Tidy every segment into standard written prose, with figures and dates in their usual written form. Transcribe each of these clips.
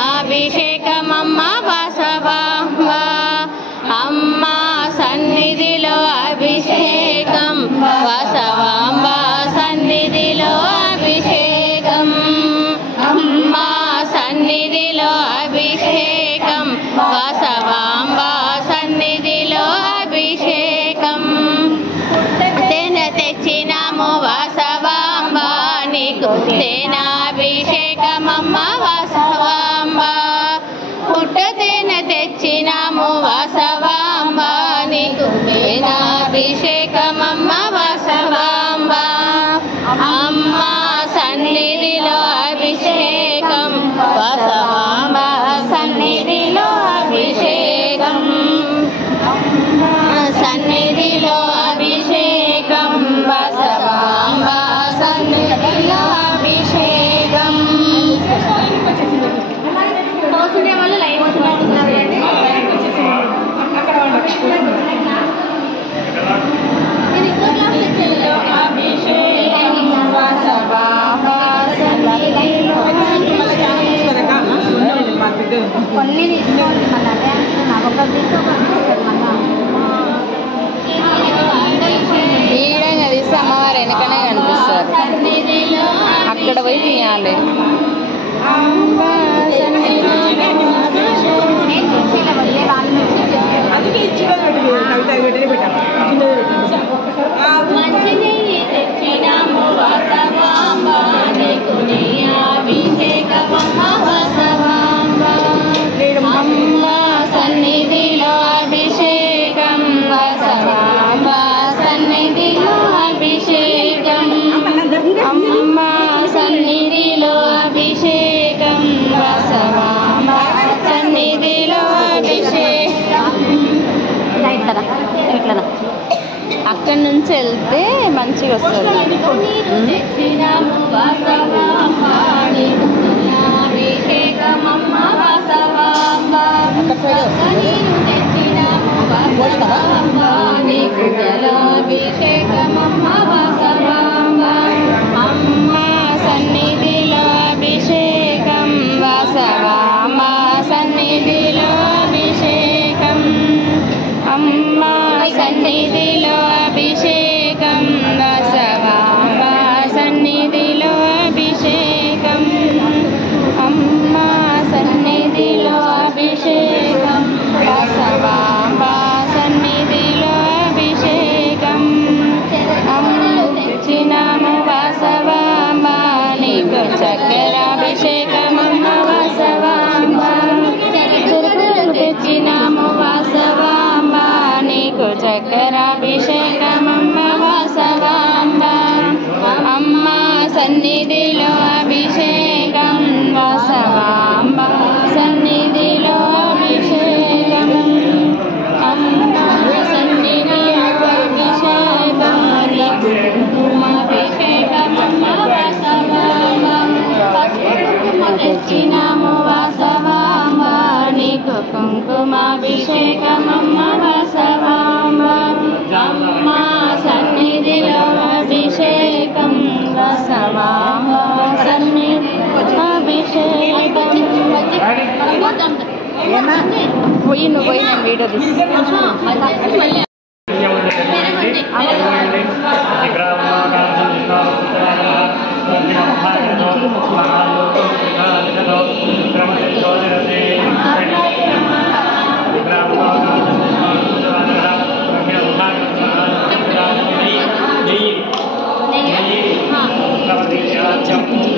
అభిషేకమమ్మ బసవాంబ అమ్మ సన్నిధిలో అభిషేకం బసవాంబ సన్నిధిలో అభిషేకం అమ్మ సన్నిధిలో అభిషేకం బసవాంబ సన్నిధిలో అభిషేకం తేనె తెచ్చినాము బసవాంబ నీకు తేనాభిషేకమమ్మ బసవాంబ పుట్ట తేనె తెచ్చినాము బసవాంబ నీకు తేనాభిషేకమమ్మ బసవాంబ అమ్మ సన్నిధిలో అభిషేకం బసవాంబ సన్నిధిలో అభిషేకం సన్నిధిలో అభిషేకం బసవాంబ సన్నిధిలో అభిషేకం కొన్ని ఈడంగా తీస్తే అమ్మవారు వెనకనే కనిపిస్తారు అక్కడ పోయి తీయాలి అమ్మ సన్నిధిలో అభిషేకం బసవాంబ సన్నిధిలో అభిషేకం అమ్మ సన్నిధిలో అభిషేకం బసవాంబ సన్నిధిలో అభిషేకం అక్కడి నుంచి వెళ్తే మంచిగా వస్తుంది అమ్మ సన్నిధిలో అభిషేకం బసవాంబ సన్నిధిలో అభిషేకం అమ్మ సన్నిధిలో అభిషేకం బసవాంబ సన్నిధిలో అభిషేకం అమ్మ సన్నిధిలో అభిషేకం బసవాంబ సన్నిధిలో అభిషేకం తెచ్చినాము బసవాంబ నీకు చక్కెరాభిషేకమమ్మ బసవాంబ చురుకులు తెచ్చినాము బసవాంబ నీకు చక్కెరాభిషేకమమ్మ బసవాంబ అమ్మ సన్నిధిలో అభిషేకం బసవాంబ సన్నిధిలో అభిషేకం అమ్మ సన్నిధిలో అభిషేకం నీకు కుంకుమాభిషేకమమ్మ బసవాంబ తెచ్చినాము బసవాంబ నీకు కుంకుమాభిషేకమమ్మ బసవాంబ అమ్మ సన్నిధిలో అభిషేకం బసవాంబ సన్నిధిలో అభిషేకం పోయి నువ్వు పోయి నేను వీడియో తీసుకుంటాను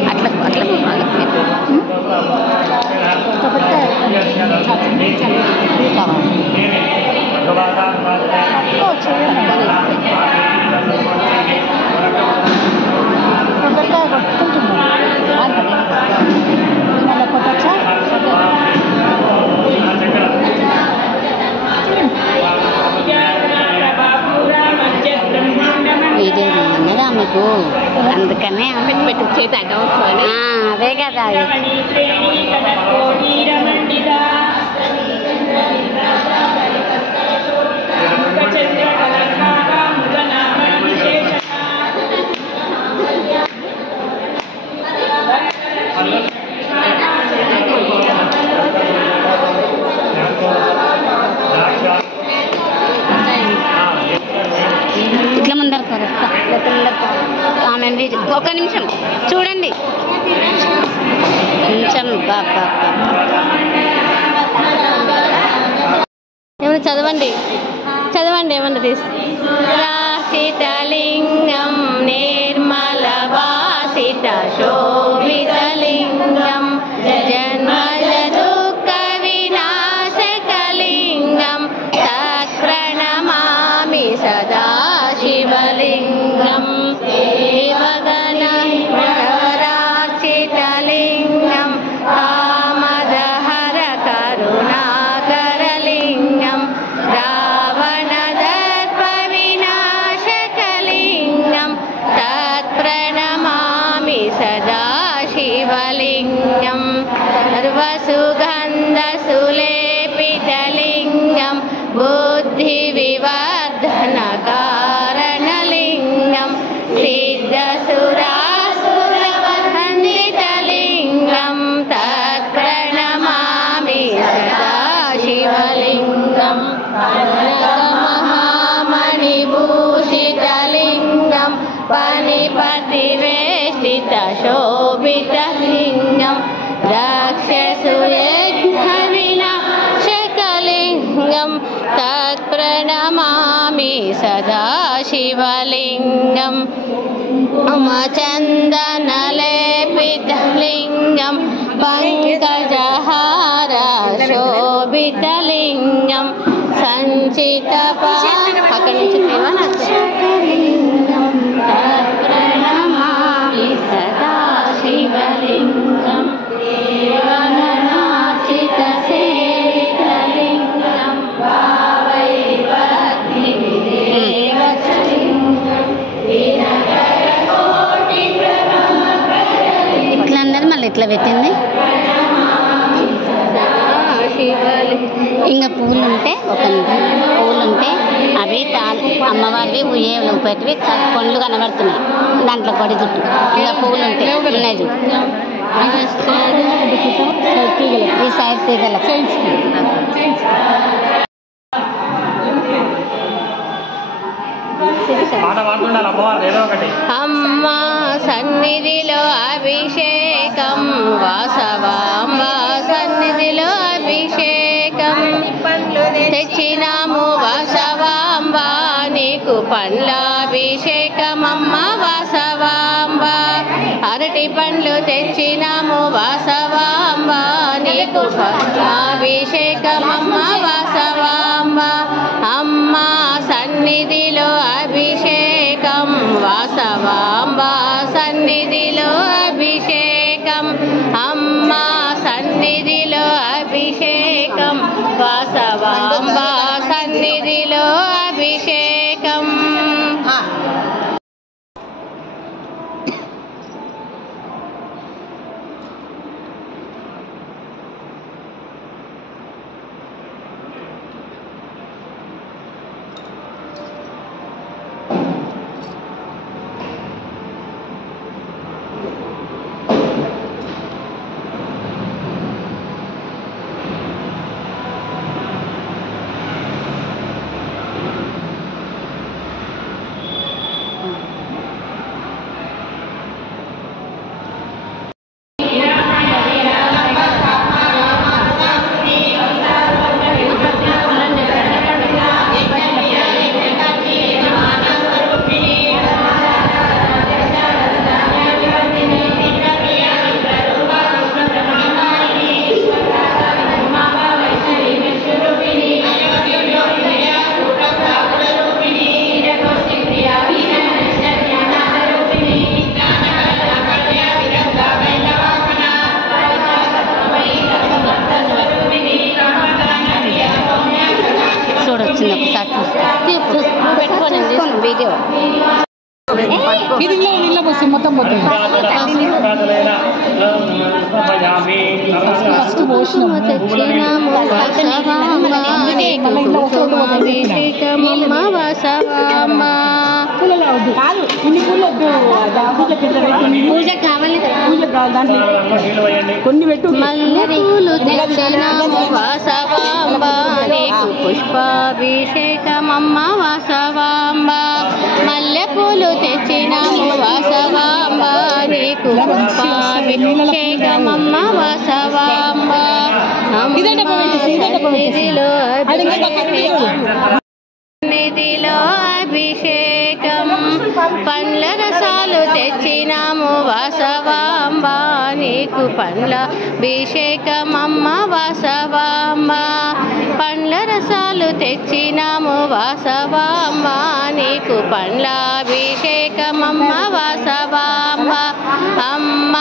అట్లా వీడియో మీకు అందుకనే పెట్టి చేతి అదే కదా చూడండి కొంచెం ఏమన్నా చదవండి ఏమన్నా రాసితలింగం నిర్మల వాసిత శోభితలింగం జన్మజ దుఃఖ వినాశకలింగం తత్ప్రణమామి సదా శివలింగం దేవగణ ప్రవరాక్షితలింగం కామదహర కరుణాకరలింగం రావణదర్ప వినాశకలింగం తత్ప్రణమామి సదా శివలింగం సర్వసుగంధసులేపితలింగం బుద్ధివివర్ధనకారణలింగం సిద్ధసురాసురవందితలింగం తత్ప్రణమామి సదా శివలింగం కనకమహామణిభూషితలింగం పనిపతివేష్టిత శోభితలింగం రాక్షసుయజ్ఞవినాశకలింగం తత్ప్రణమామి సదా శివలింగం ఉమచందనలేపితలింగం పంకజహార శోభితలింగం సంచిత అక్కడి నుంచి శివలింగం తత్ప్రణమామి సదా శివలింగం దేవగణార్చిత సేవితలింగం భావైర్భక్తి విదేవచలింగం ఇట్లా అందరు మళ్ళీ ఇట్లా పెట్టింది ఇంకా పూలుంటే అవి అమ్మవారివి ఉయ్యేలు పెట్టివి పండ్లు కనబడుతున్నాయి దాంట్లో పొడి చుట్టూ ఇంకా పూలుంటే ఉన్నాయి చూడు ఈ సైడ్ తీగల అమ్మ సన్నిధిలో అభిషేకం వాసవాంబ సన్నిధిలో అభిషేకం తెచ్చినాము వాసవాంబ నీకు పండ్లాభిషేకమమ్మ వాసవాంబ అరటి పండ్లు తెచ్చినాము వాసవాంబ నీకు పండ్లాభిషేకమమ్మ వాసవాంబ అమ్మ సన్నిధిలో అభిషేకం వాసవాంబ సన్నిధిలో అభిషేకం అమ్మ సన్నిధిలో అభిషేకం వాసవాంబ సన్నిధిలో అభిషేకం వీడియో ఇది నీళ్ళ పోసి మొత్తం పోతుంది ఫస్ట్ పోసినాము తెచ్చినాము పూజ కావాలి దాంట్లో కొన్ని పెట్టు. మల్లెపూలు తెచ్చినాము వాసవాంబ నీకు పుష్పాభిషేకమమ్మ వాసవాంబ మల్లెపూలు తెచ్చినాము వాసవాంబ నీకు పుష్పాభిషేకమమ్మ వాసవాంబ నిధిలో అభిషేకం పండ్ల రసాలు తెచ్చినాము వాసవాంబ నీకు పండ్ల అభిషేకమమ్మ వాసవాంబ పండ్ల రసాలు తెచ్చినాము వాసవాంబ నీకు పండ్ల అభిషేకమమ్మ వాసవాంబ అమ్మ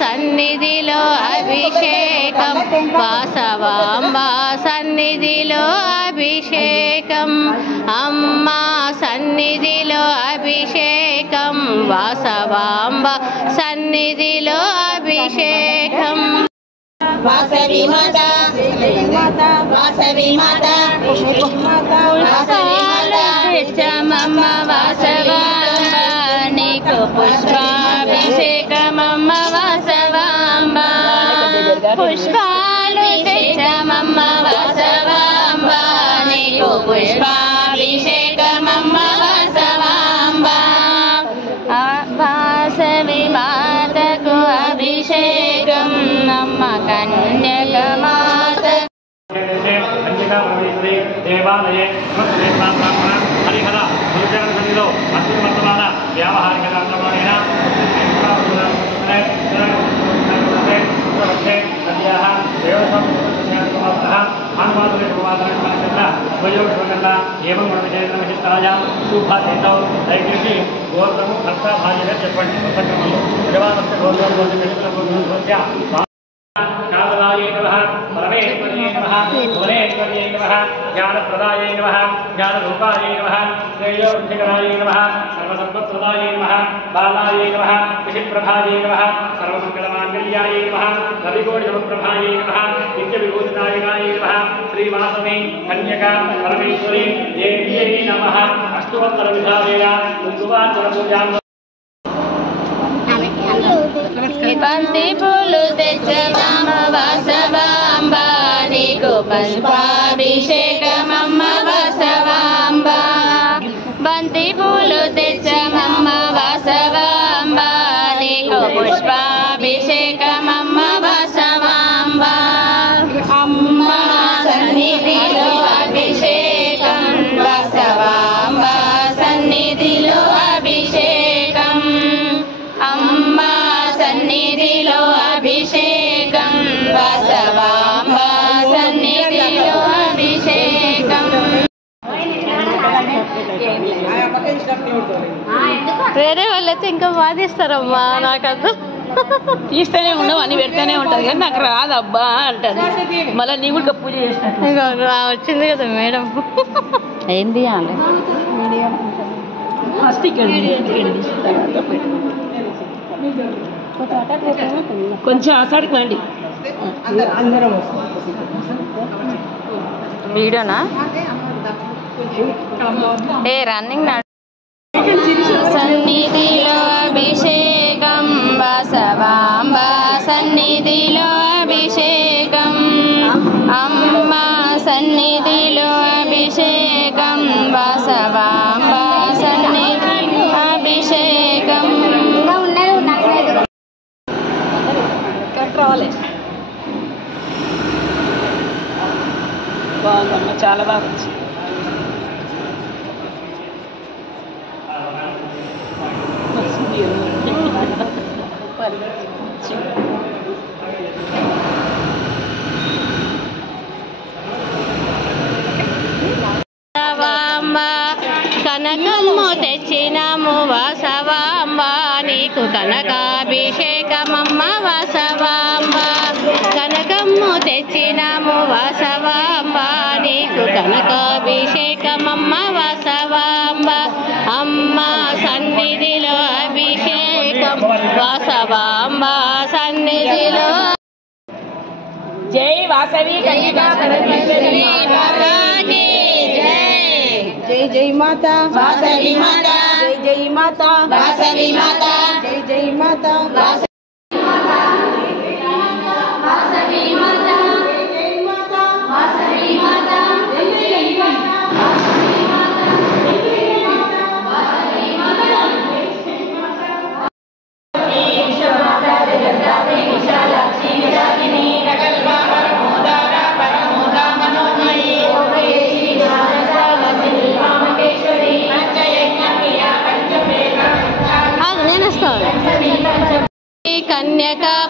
సన్నిధిలో అభిషేకం వాసవాంబ సన్నిధిలో అభిషేకం అమ్మ సన్నిధిలో అభిషేకం వాసవాంబ సన్నిధిలో అభిషేకం వాసవి మాత వాసవి మాత తెచ్చమమ్మ వాసవాంబ నీకు పుష్పాభిషేకమమ్మ వాసవాంబ పుష్పాలు తెచ్చమమ్మ వాసవాంబ నీకు పుష్పాభిషేకమమ్మ వాసవాంబ వాసవి మాతకు అభిషేకం అమ్మ కన్యక మాత దేవాలయే హరిహర గురుచరణ సన్నిధిలో అత్యున్నతమైన వ్యావహారిక కారణమైన దయచేసి గోత్రము భర్త భార్య చెప్పండి कालदायै नमः परमेश्वर्यै नमः भुवनेश्वर्यै नमः ज्ञानप्रदायै नमः ज्ञानरूपायै नमः श्रेयोवृद्धिकरायै नमः सर्वसम्पत्प्रदायै नमः बालायै नमः विशिप्रभायै नमः सर्वमङ्गलमाङ्गल्यायै नमः रविकोटिसमप्रभायै नमः नित्यविभूतिदायिकायै नमः श्रीवासवे कन्यका परमेश्वरी देव्यै नमः अष्टोत्तरविधानेन कुङ्कुमार्चनपूजां బంతి పూలు తెచ్చమమ్మ వాసవాంబ నీకు పుష్పాభిషేకమమ్మ వాసవాంబ బంతి పూలు తెచ్చమమ్మ వాసవాంబ నీకు పుష్పాభిషేకమమ్మ వాసవాంబ అమ్మ సన్నిధిలో అభిషేకం వాసవాంబ సన్నిధిలో అభిషేకం అమ్మ సన్నిధిలో అభిషేకం వాసవాంబ సన్నిధిలో అభిషేకం వేరే వాళ్ళైతే ఇంకా బాధిస్తారమ్మా నాకంతా తీస్తూనే ఉండవు అని పెడతానే ఉంటుంది కానీ నాకు రాదబ్బా అంటది మళ్ళీ నీ కూడా పూజ చేసినట్టు వచ్చింది కదా మేడం ఏంది ఫస్ట్ ఇక్కడ కొంచెం ఆసాడికి రండి అందరం వీడియోనా ఏ రన్నింగ్ సన్నిధిలో అభిషేకం వాసవాంబ సన్నిధిలో అభిషేకం అమ్మ సన్నిధిలో అభిషేకం వాసవాంబ సన్నిధిలో అభిషేకం రావాలి బాగుందమ్మా చాలా బాగా వచ్చింది కనకమ్ము తెచ్చినాము వాసవాంబ నీకు కనకాభిషేకమమ్మ వాసవాంబ కనకమ్ము తెచ్చినాము వాసవాంబ నీకు కనకాభిషేకమమ్మ వాసవాంబ అమ్మ సన్నిధిలో అభిషేకం వాసవాంబ సన్నిధిలో జై వాసవి కన్యకా పరమేశ్వరి మాతాకి జై జై మాత వాసవి మాత జై జై మాత వాసవి మాత జై జై మాత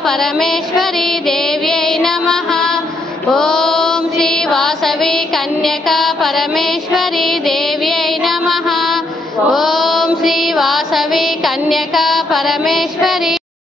परमेश्वरी देव्यै नमः। ॐ श्री वासवी कन्यका परमेश्वरी देव्यै